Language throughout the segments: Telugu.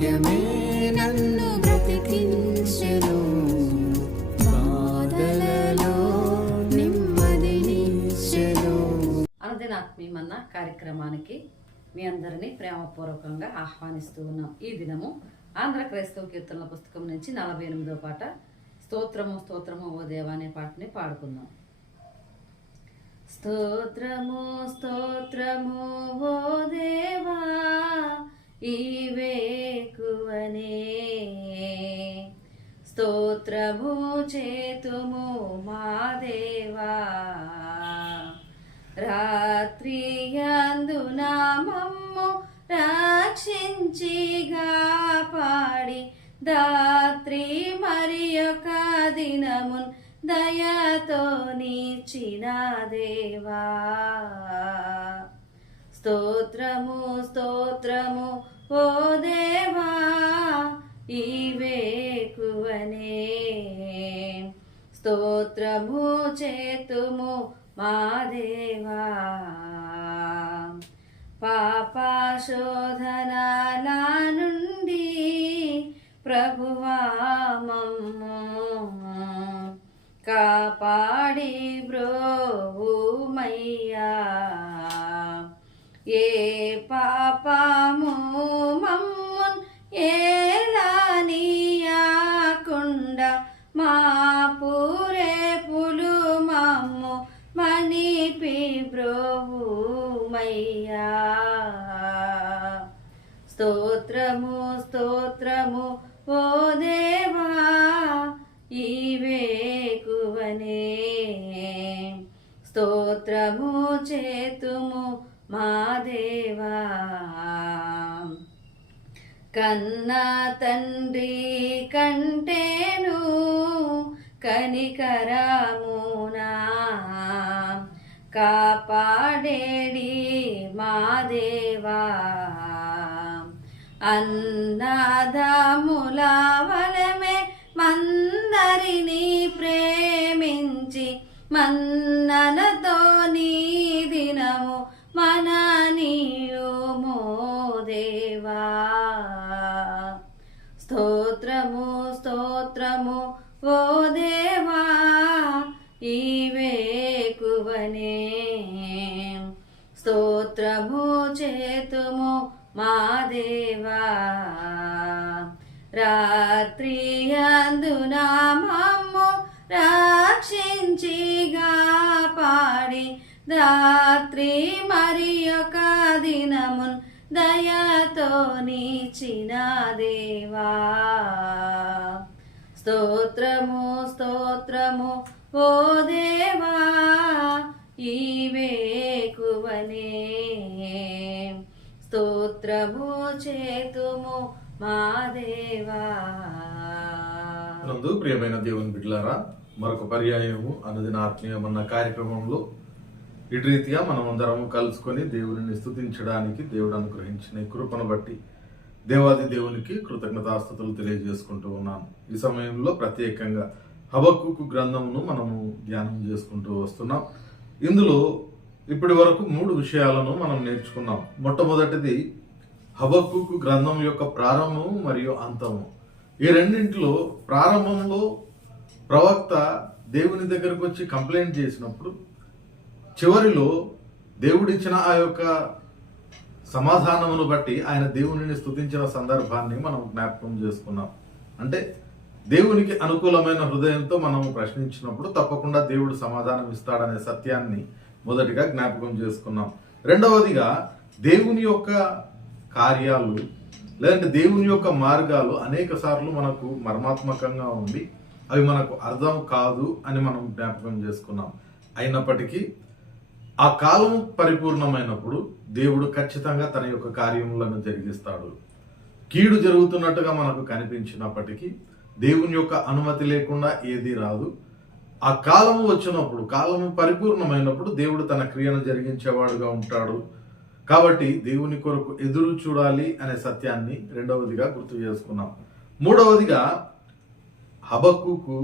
వాక్యమే నన్ను బ్రతికించెను, బాధలలో నెమ్మదినిచ్చెను. అనుదిన ఆత్మీయమన్న కార్యక్రమానికి మీ అందరినీ ప్రేమపూర్వకంగా ఆహ్వానిస్తూ ఉన్నాం. ఈ దినము ఆంధ్ర క్రైస్తవ కీర్తనల పుస్తకం నుంచి 48వ పాట స్తోత్రము స్తోత్రము ఓ దేవా అనే పాటని పాడుకుందాం. స్తోత్రము స్తోత్రము ఓ దేవా ఈవేకువనే, స్తోత్రము చేతుము మా దేవా, రాత్రి యందున మమ్ము రక్షించిగా పాడి, దాత్రి మరి ఒక దినమున్ దయతో నీచిన దేవా. స్తోత్రము స్తోత్రము ఓ దేవా ఈవేకువనే, స్తోత్రము చేతుము మా దేవా. పాపశోధనల నుండి ప్రభువా మమ్ము కాపాడి బ్రోవుమయ్యా, ఏ పాపము మమ్మున్ ఏలానీయకుండా మా పూరేపులు మమ్ము మనిపి బ్రోవుమయ్యా. స్తోత్రము స్తోత్రము ఓ దేవా ఈవేకువనే, స్తోత్రము చేతుము మా దేవా. కన్న తండ్రి కంటేను కనికరమునా కాపాడేడి మా దేవా, అన్నదమ్ముల వలె మందరిని ప్రేమించి మన్ననతో నీ దినము మననీయుమో దేవా. స్తోత్రము స్తోత్రము ఓ దేవా ఈవేకువనే, స్తోత్రము చేతుము మా దేవా, రాత్రి యందున మమ్ము రక్షించిగా పాడి, రాత్రి మరి ఒక దినమున్ దయతో నీచిన దేవా. స్తోత్రము స్తోత్రము ఓ దేవా ఈవేకువనే, స్తోత్రము చేతుము మా దేవా. నందు ప్రియమైన దేవుని బిడ్డలారా, మరొక పర్యాయము అనుదిన ఆత్మీయమన్న కార్యక్రమంలో ఇటు రీతిగా మనం అందరం కలుసుకొని దేవుని స్తుతించడానికి దేవుడు అనుగ్రహించిన కృపను బట్టి దేవాది దేవునికి కృతజ్ఞతాస్తుతులు తెలియజేసుకుంటూ ఉన్నాను. ఈ సమయంలో ప్రత్యేకంగా హబక్కూకు గ్రంథమును మనము ధ్యానం చేసుకుంటూ వస్తున్నాం. ఇందులో ఇప్పటి వరకు 3 విషయాలను మనం నేర్చుకున్నాం. మొట్టమొదటిది హబక్కూకు గ్రంథం యొక్క ప్రారంభము మరియు అంతము. ఈ రెండింటిలో ప్రారంభంలో ప్రవక్త దేవుని దగ్గరకు వచ్చి కంప్లైంట్ చేసినప్పుడు, చివరిలో దేవుడిచ్చిన ఆ యొక్క సమాధానమును బట్టి ఆయన దేవునిని స్తుతించిన సందర్భాన్ని మనం జ్ఞాపకం చేసుకున్నాం. అంటే దేవునికి అనుకూలమైన హృదయంతో మనం ప్రశ్నించినప్పుడు తప్పకుండా దేవుడు సమాధానం ఇస్తాడనే సత్యాన్ని మొదటిగా జ్ఞాపకం చేసుకున్నాం. రెండవదిగా దేవుని యొక్క కార్యాలు లేదంటే దేవుని యొక్క మార్గాలు అనేక సార్లు మనకు మర్మాత్మకంగా ఉండి అవి మనకు అర్థం కాదు అని మనం జ్ఞాపకం చేసుకున్నాం. అయినప్పటికీ ఆ కాలం పరిపూర్ణమైనప్పుడు దేవుడు ఖచ్చితంగా తన యొక్క కార్యములను జరిగిస్తాడు. కీడు జరుగుతున్నట్టుగా మనకు కనిపించినప్పటికీ దేవుని యొక్క అనుమతి లేకుండా ఏది రాదు. ఆ కాలము వచ్చినప్పుడు, కాలము పరిపూర్ణమైనప్పుడు దేవుడు తన క్రియను జరిగించేవాడుగా ఉంటాడు. కాబట్టి దేవుని కొరకు ఎదురు చూడాలి అనే సత్యాన్ని రెండవదిగా గుర్తు చేసుకున్నాం. మూడవదిగా హబక్కూకు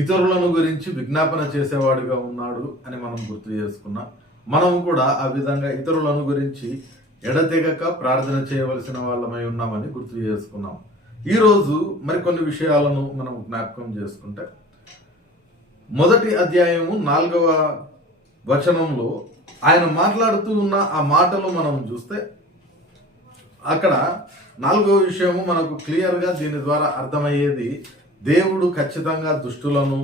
ఇతరులను గురించి విజ్ఞాపన చేసేవాడుగా ఉన్నాడు అని మనం గుర్తు చేసుకున్నాం. మనం కూడా ఆ విధంగా ఇతరులను గురించి ఎడతెగక ప్రార్థన చేయవలసిన వాళ్ళమై ఉన్నామని గుర్తు చేసుకున్నాం. ఈరోజు మరికొన్ని విషయాలను మనం జ్ఞాపకం చేసుకుంటే, మొదటి అధ్యాయము 4వ వచనంలో ఆయన మాట్లాడుతూ ఉన్న ఆ మాటలు మనం చూస్తే, అక్కడ 4వ విషయము మనకు క్లియర్గా దీని ద్వారా అర్థమయ్యేది, దేవుడు ఖచ్చితంగా దుష్టులను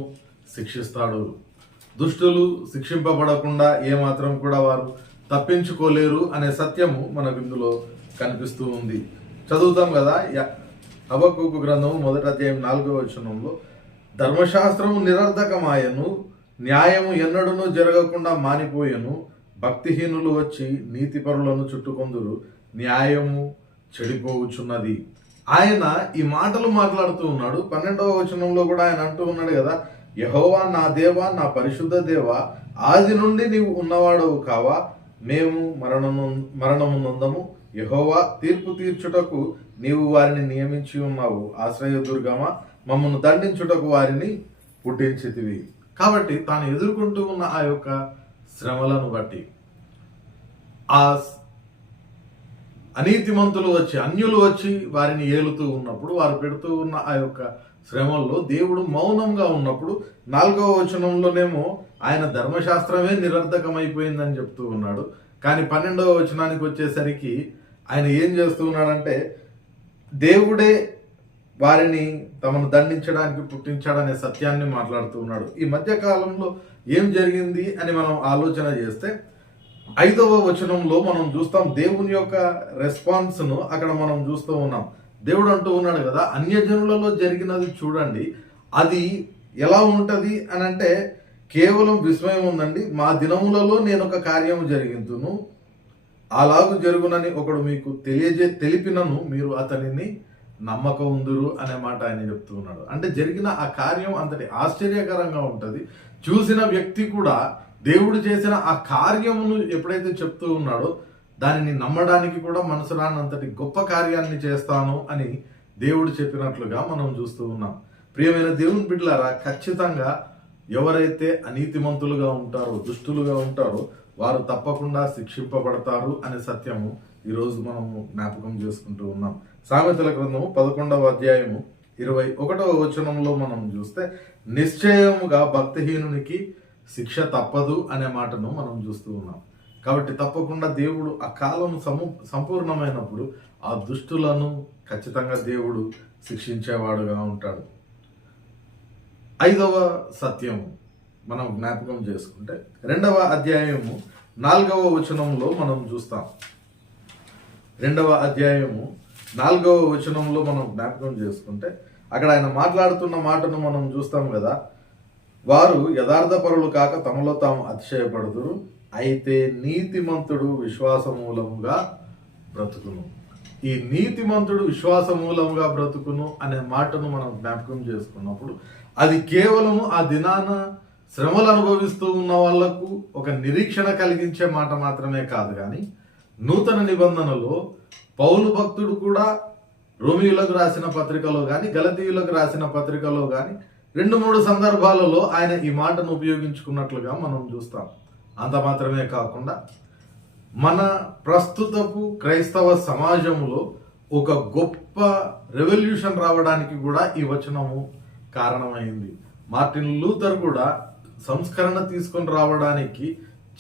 శిక్షిస్తాడు. దుష్టులు శిక్షింపబడకుండా ఏమాత్రం కూడా వారు తప్పించుకోలేరు అనే సత్యము మనకు ఇందులో కనిపిస్తూ ఉంది. చదువుతాం కదా, హబక్కూకు గ్రంథము 1వ అధ్యాయం 4వ వచనంలో, ధర్మశాస్త్రము నిరర్ధకమాయను, న్యాయము ఎన్నడూనూ జరగకుండా మానిపోయెను, భక్తిహీనులు వచ్చి నీతిపరులను చుట్టుకొందురు, న్యాయము చెడిపోవచ్చున్నది. ఆయన ఈ మాటలు మాట్లాడుతూ ఉన్నాడు. 12వ వచనంలో కూడా ఆయన అంటూ ఉన్నాడు కదా, యెహోవా నా దేవా, నా పరిశుద్ధ దేవా, ఆది నుండి నీవు ఉన్నవాడవు కావా, మేము మరణము నొందము, యెహోవా తీర్పు తీర్చుటకు నీవు వారిని నియమించి ఉన్నావు, ఆశ్రయదుర్గమా, మమ్మను దండించుటకు వారిని పుట్టించితివి. కాబట్టి తాను ఎదుర్కొంటూ ఉన్న ఆ యొక్క శ్రమలను బట్టి, ఆ అనీతిమంతులు వచ్చి, అన్యులు వచ్చి వారిని ఏలుతూ ఉన్నప్పుడు, వారు పెడుతూ ఉన్న ఆ యొక్క శ్రమల్లో దేవుడు మౌనంగా ఉన్నప్పుడు, 4వ వచనంలోనేమో ఆయన ధర్మశాస్త్రమే నిరర్ధకమైపోయిందని చెప్తూ ఉన్నాడు. కానీ 12వ వచనానికి వచ్చేసరికి ఆయన ఏం చేస్తూ ఉన్నాడంటే, దేవుడే వారిని తమను దండించడానికి పుట్టించాడనే సత్యాన్ని మాట్లాడుతూ ఉన్నాడు. ఈ మధ్య కాలంలో ఏం జరిగింది అని మనం ఆలోచన చేస్తే, 5వ వచనంలో మనం చూస్తాం దేవుని యొక్క రెస్పాన్స్ను అక్కడ మనం చూస్తూ ఉన్నాం. దేవుడు అంటూ ఉన్నాడు కదా, అన్యజనులలో జరిగినది చూడండి, అది ఎలా ఉంటది అని అంటే, కేవలం విస్మయం ఉందండి, మా దినములలో నేను ఒక కార్యము జరిగింతును, అలాగు జరుగునని ఒకడు మీకు తెలిపినను మీరు అతనిని నమ్మక ఉందురు అనే మాట ఆయన చెప్తూ ఉన్నాడు. అంటే జరిగిన ఆ కార్యం అంతటి ఆశ్చర్యకరంగా ఉంటుంది. చూసిన వ్యక్తి కూడా దేవుడు చేసిన ఆ కార్యమును ఎప్పుడైతే చెప్తూ ఉన్నాడో దానిని నమ్మడానికి కూడా మనసు రానంతటి గొప్ప కార్యాన్ని చేస్తాను అని దేవుడు చెప్పినట్లుగా మనం చూస్తూ ఉన్నాం. ప్రియమైన దేవుని బిడ్డలారా, ఖచ్చితంగా ఎవరైతే అనీతిమంతులుగా ఉంటారో, దుష్టులుగా ఉంటారో, వారు తప్పకుండా శిక్షింపబడతారు అనే సత్యము ఈరోజు మనము జ్ఞాపకం చేసుకుంటూ ఉన్నాం. సామెతల గ్రంథము 11వ అధ్యాయము 21వ వచనంలో మనం చూస్తే, నిశ్చయముగా భక్తిహీనునికి శిక్ష తప్పదు అనే మాటను మనం చూస్తూ ఉన్నాం. కాబట్టి తప్పకుండా దేవుడు ఆ కాలం సంపూర్ణమైనప్పుడు ఆ దుష్టులను ఖచ్చితంగా దేవుడు శిక్షించేవాడుగా ఉంటాడు. 5వ సత్యము మనం జ్ఞాపకం చేసుకుంటే, 2వ అధ్యాయము 4వ వచనంలో మనం చూస్తాం. 2వ అధ్యాయము 4వ వచనంలో మనం జ్ఞాపకం చేసుకుంటే, అక్కడ ఆయన మాట్లాడుతున్న మాటను మనం చూస్తాం కదా, వారు యథార్థపరులు కాక తమలో తాము అతిశయపడుదురు, అయితే నీతిమంతుడు విశ్వాసమూలముగా బ్రతుకును. ఈ నీతిమంతుడు విశ్వాసమూలముగా బ్రతుకును అనే మాటను మనం జ్ఞాపకం చేసుకున్నప్పుడు, అది కేవలము ఆ దినాన శ్రమలు అనుభవిస్తూ ఉన్న వాళ్లకు ఒక నిరీక్షణ కలిగించే మాట మాత్రమే కాదు, కానీ నూతన నిబంధనలో పౌలు భక్తుడు కూడా రోమియులకు రాసిన పత్రికలో కానీ, గలతీయులకు రాసిన పత్రికలో కానీ 2-3 సందర్భాలలో ఆయన ఈ మాటను ఉపయోగించుకున్నట్లుగా మనం చూస్తాం. అంత మాత్రమే కాకుండా మన ప్రస్తుతపు క్రైస్తవ సమాజంలో ఒక గొప్ప రెవల్యూషన్ రావడానికి కూడా ఈ వచనము కారణమైంది. మార్టిన్ లూథర్ కూడా సంస్కరణ తీసుకొని రావడానికి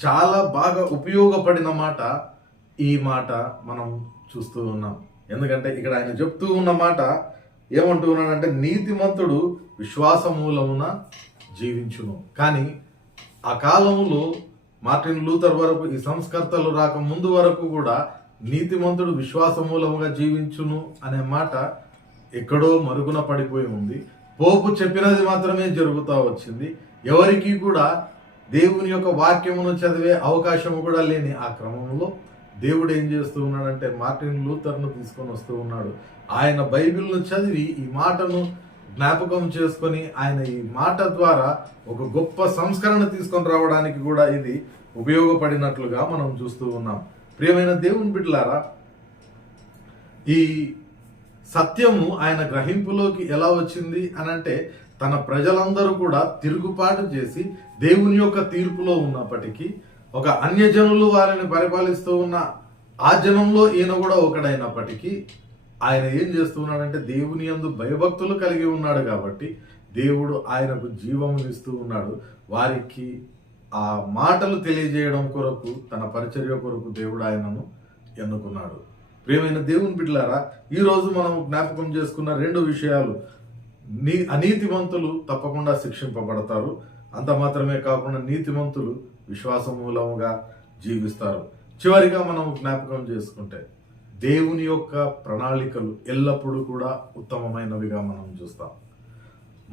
చాలా బాగా ఉపయోగపడిన మాట ఈ మాట మనం చూస్తూ ఉన్నాం. ఎందుకంటే ఇక్కడ ఆయన చెప్తూ ఉన్న మాట ఏమంటూ ఉన్నాడంటే, నీతిమంతుడు విశ్వాసమూలమున జీవించును. కానీ ఆ కాలంలో మార్టిన్ లూథర్ వరకు, ఈ సంస్కర్తలు రాక ముందు వరకు కూడా నీతిమంతుడు విశ్వాసమూలముగా జీవించును అనే మాట ఎక్కడో మరుగున పడిపోయి ఉంది. పోపు చెప్పినది మాత్రమే జరుగుతూ వచ్చింది. ఎవరికి కూడా దేవుని యొక్క వాక్యమును చదివే అవకాశము కూడా లేని ఆ క్రమంలో దేవుడు ఏం చేస్తూ ఉన్నాడంటే, మార్టిన్ లూథర్ను తీసుకొని వస్తూ ఉన్నాడు. ఆయన బైబిల్ను చదివి ఈ మాటను జ్ఞాపకం చేసుకొని ఆయన ఈ మాట ద్వారా ఒక గొప్ప సంస్కరణ తీసుకొని రావడానికి కూడా ఇది ఉపయోగపడినట్లుగా మనం చూస్తూ ఉన్నాం. ప్రియమైన దేవుని బిడ్డలారా, ఈ సత్యము ఆయన గ్రహింపులోకి ఎలా వచ్చింది అనంటే, తన ప్రజలందరూ కూడా తిరుగుబాటు చేసి దేవుని యొక్క తీర్పులో ఉన్నప్పటికీ, ఒక అన్యజనులు వారిని పరిపాలిస్తూ ఉన్న ఆ జనంలో ఈయన కూడా ఒకడైనప్పటికీ ఆయన ఏం చేస్తున్నాడంటే దేవుని యందు భయభక్తులు కలిగి ఉన్నాడు కాబట్టి దేవుడు ఆయనకు జీవమునిస్తూ ఉన్నాడు. వారికి ఆ మాటలు తెలియజేయడం కొరకు, తన పరిచర్య కొరకు దేవుడు ఆయనను ఎన్నుకున్నాడు. ప్రియమైన దేవుని బిడ్డలారా, ఈరోజు మనం జ్ఞాపకం చేసుకున్న 2 విషయాలు. అనీతిమంతులు తప్పకుండా శిక్షింపబడతారు. అంత మాత్రమే కాకుండా నీతిమంతులు విశ్వాస మూలముగా జీవిస్తారు. చివరిగా మనం జ్ఞాపకం చేసుకుంటే దేవుని యొక్క ప్రణాళికలు ఎల్లప్పుడూ కూడా ఉత్తమమైనవిగా మనం చూస్తాం.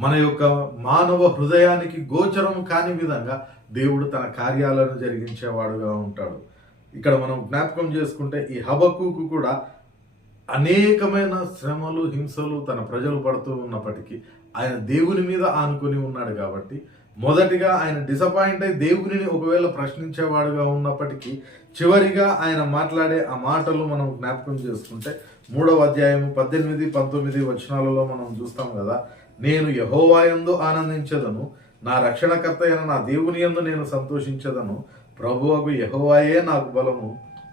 మన యొక్క మానవ హృదయానికి గోచరం కాని విధంగా దేవుడు తన కార్యాలను జరిగించేవాడుగా ఉంటాడు. ఇక్కడ మనం జ్ఞాపకం చేసుకుంటే ఈ హబక్కూకు కూడా అనేకమైన శ్రమలు, హింసలు తన ప్రజలు పడుతూ ఉన్నప్పటికీ ఆయన దేవుని మీద ఆనుకొని ఉన్నాడు కాబట్టి మొదటిగా ఆయన డిసప్పాయింట్ అయి దేవునిని ఒకవేళ ప్రశ్నించేవాడుగా ఉన్నప్పటికీ చివరిగా ఆయన మాట్లాడే ఆ మాటలు మనం జ్ఞాపకం చేసుకుంటే 3వ అధ్యాయం 18, 19 వచనాలలో మనం చూస్తాం కదా. నేను యెహోవా యందు ఆనందించదను, నా రక్షణకర్త అయిన నా దేవుని యందు నేను సంతోషించదను. ప్రభువగు యెహోవాయే నాకు బలము,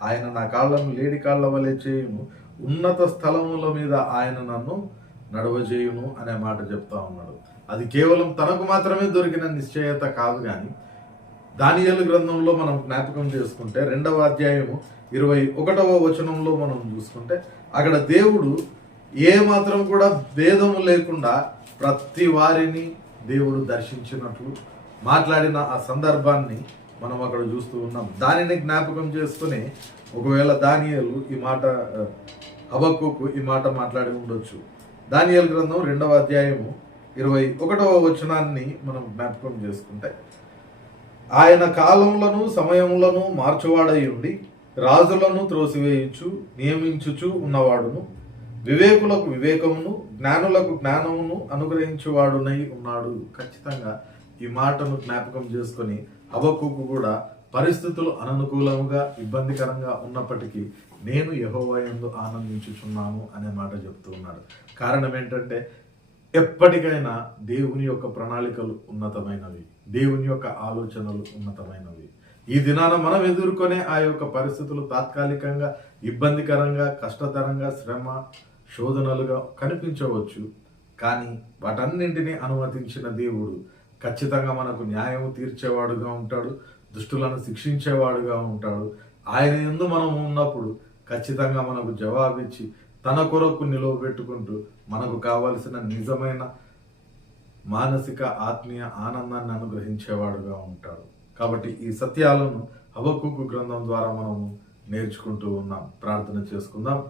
ఆయన నా కాళ్ళను లేడి కాళ్ళ వలె చేయును, ఉన్నత స్థలముల మీద ఆయన నన్ను నడవజేయును అనే మాట చెప్తా ఉన్నాడు. అది కేవలం తనకు మాత్రమే దొరికిన నిశ్చయత కాదు, కానీ దానియేలు గ్రంథంలో మనం జ్ఞాపకం చేసుకుంటే 2వ అధ్యాయము 21వ వచనంలో మనం చూసుకుంటే అక్కడ దేవుడు ఏ మాత్రం కూడా భేదము లేకుండా ప్రతి వారిని దేవుడు దర్శించినట్లు మాట్లాడిన ఆ సందర్భాన్ని మనం అక్కడ చూస్తూ ఉన్నాం. దానిని జ్ఞాపకం చేసుకుని ఒకవేళ దానియేలు ఈ మాట, హబక్కూకు ఈ మాట మాట్లాడి ఉండొచ్చు. దానియేలు గ్రంథం 2వ అధ్యాయము 21వ వచనాన్ని మనం జ్ఞాపకం చేసుకుంటే ఆయన కాలములను సమయములను మార్చువాడై ఉండి రాజులను త్రోసివేయుచు నియమించుచు ఉన్నవాడును, వివేకులకు వివేకమును జ్ఞానులకు జ్ఞానమును అనుగ్రహించువాడునై ఉన్నాడు. ఖచ్చితంగా ఈ మాటను జ్ఞాపకం చేసుకొని హబక్కూకు కూడా పరిస్థితులు అననుకూలముగా ఇబ్బందికరంగా ఉన్నప్పటికీ నేను యెహోవా యందు ఆనందించుచున్నాను అనే మాట చెప్తూ ఉన్నాడు. కారణం ఏంటంటే ఎప్పటికైనా దేవుని యొక్క ప్రణాళికలు ఉన్నతమైనవి, దేవుని యొక్క ఆలోచనలు ఉన్నతమైనవి. ఈ దినాన మనం ఎదుర్కొనే ఆ యొక్క పరిస్థితులు తాత్కాలికంగా ఇబ్బందికరంగా, కష్టతరంగా, శ్రమ, శోధనలుగా కనిపించవచ్చు. కానీ వాటన్నింటినీ అనుమతించిన దేవుడు ఖచ్చితంగా మనకు న్యాయం తీర్చేవాడుగా ఉంటాడు, దుష్టులను శిక్షించేవాడుగా ఉంటాడు. ఆయన యందు మనం ఉన్నప్పుడు ఖచ్చితంగా మనకు జవాబిచ్చి తన కొరకు నిలవబెట్టుకుంటూ మనకు కావలసిన నిజమైన మానసిక ఆత్మీయ ఆనందాన్ని అనుగ్రహించేవాడుగా ఉంటాడు. కాబట్టి ఈ సత్యాలను హబక్కూకు గ్రంథం ద్వారా మనము నేర్చుకుంటూ ఉన్నాం. ప్రార్థన చేసుకుందాం.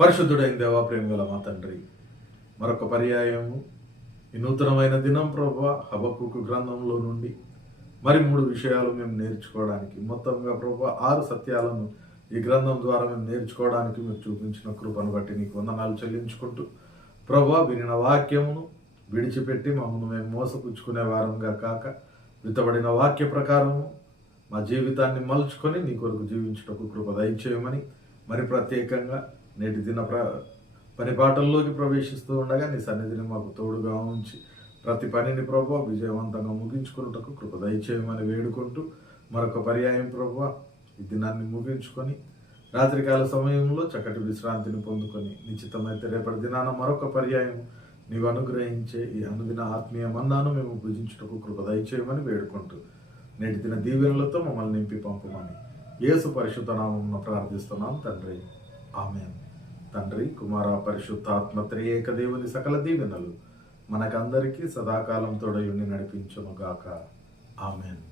పరిశుద్ధుడైన దేవా, ప్రేమగల మా తండ్రి, మరొక పర్యాయము ఈ నూతనమైన దినం ప్రభువా, హబక్కూకు గ్రంథంలో నుండి మరి 3 విషయాలు మేము నేర్చుకోవడానికి, మొత్తంగా ప్రభువా 6 సత్యాలను ఈ గ్రంథం ద్వారా మేము నేర్చుకోవడానికి మీరు చూపించిన కృపను బట్టి నీకు వందనాలు చెల్లించుకుంటూ ప్రభువా, వినిన వాక్యమును విడిచిపెట్టి మమ్మల్ని మేము మోసపుచ్చుకునే వారంగా కాక విత్తబడిన వాక్య ప్రకారము మా జీవితాన్ని మలుచుకొని నీ కొరకు జీవించుటకు కృప దయచేయమని, మరి ప్రత్యేకంగా నేటి దిన పనిపాటల్లోకి ప్రవేశిస్తూ ఉండగా నీ సన్నిధిని మాకు తోడుగా ఉంచి ప్రతి పనిని ప్రభువా విజయవంతంగా ముగించుకున్నటకు కృప దయచేయమని వేడుకుంటూ మరొక పర్యాయం ప్రభువా ఈ దినాన్ని ముగించుకొని రాత్రికాల సమయంలో చక్కటి విశ్రాంతిని పొందుకొని నిశ్చితమైతే రేపటి దినాన మరొక పర్యాయం నీవు అనుగ్రహించే ఈ అనుదిన ఆత్మీయ మన్నాను మేము భుజించుటకు కృప దయచేయమని వేడుకుంటూ నేటి దిన దీవెనలతో మమ్మల్ని నింపి పంపమని యేసు పరిశుద్ధ నామమున ప్రార్థిస్తున్నాం తండ్రి, ఆమేన్. తండ్రి, కుమార, పరిశుద్ధాత్మ త్రియేక దేవుని సకల దీవెనలు మనకందరికీ సదాకాలం తోడయుండి నడిపించును గాక. ఆమేన్.